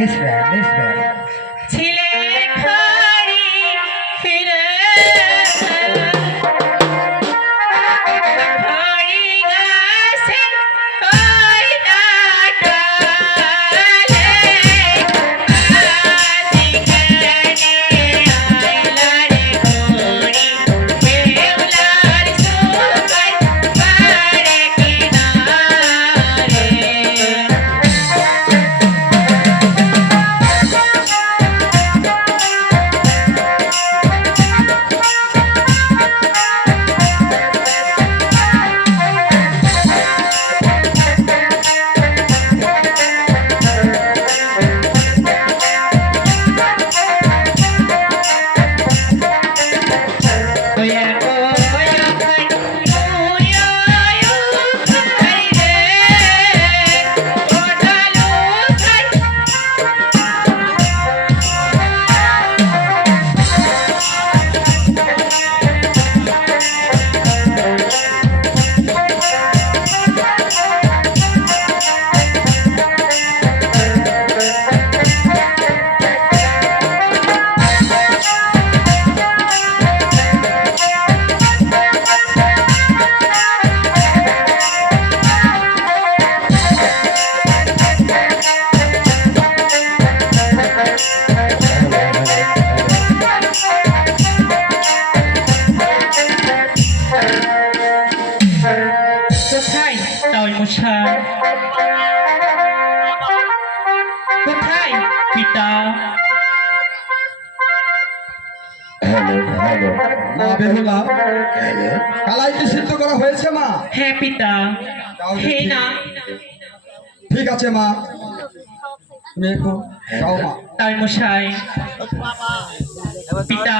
this that. কোথায় মশাই কোথায় পিতা হ্যালো হ্যালো মা বেহুলা হ্যালো কি সিদ্ধ করা হয়েছে মা হ্যাঁ পিতা হে না ঠিক আছে মা তুমি একটু যাও মা তাই মশাই পিতা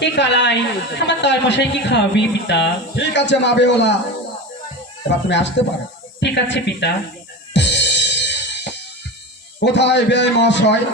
এ কালাই আমার তাই মশাই কি খাওয়াবি পিতা ঠিক আছে মা বেহুলা এবার তুমি আসতে পারো। ঠিক আছে পিতা। কোথায় ব্যয় মহাশয়?